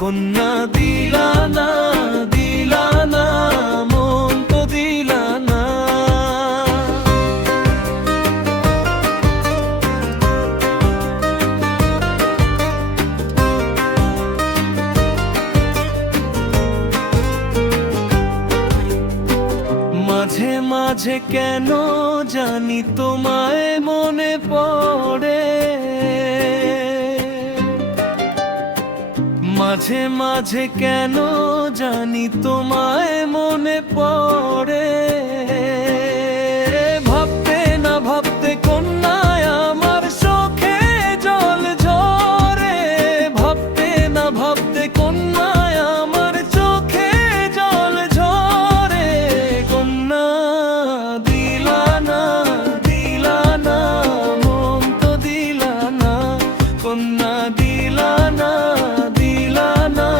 কন্যা দিলা না, দিলা না, মন তো দিলা না। মাঝে মাঝে কেন জানি তোমায় মনে পড়ে, মাঝে মাঝে কেন জানি তোমায় মনে পড়ে। ভাবতে না ভাবতে কন্যায় আমার চোখে জল ঝরে, ভাবতে না ভাবতে কন্যায় আমার চোখে জল ঝরে। কন্যা দিলা না, দিলা না, মন তো দিলা না। কন্যা দিলা না, দিলা না,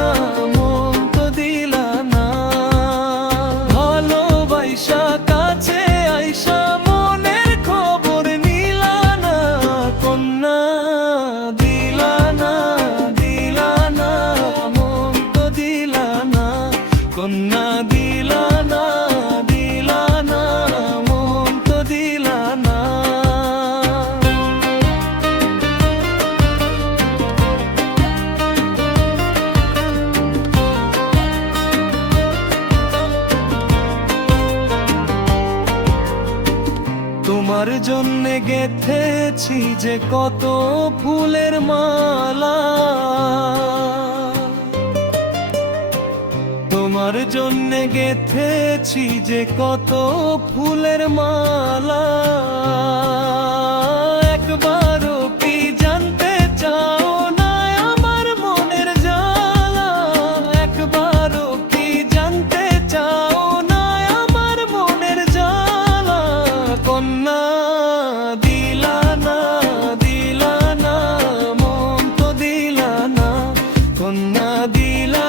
মন তো দিলা না। ভালোবাসা কাছে আইসা মনের খবর নিলা না। কন্যা দিলা না, দিলা না, মন তো দিলা না। কন্যা দিলা না, দিলা না, মন তো দিলা না। তোমার জন্যে গেথেছি যে কত ফুলের মালা, তোমার জন্যে গেথেছি যে কত ফুলের মালা। একবারও কি জানতে চাও না আমার মনের জ্বালা, একবারও কি জানতে চাও না আমার মনের জ্বালা। কন্যা দিলা না, দিলা না, মন তো দিলা না। কন্যা দিলা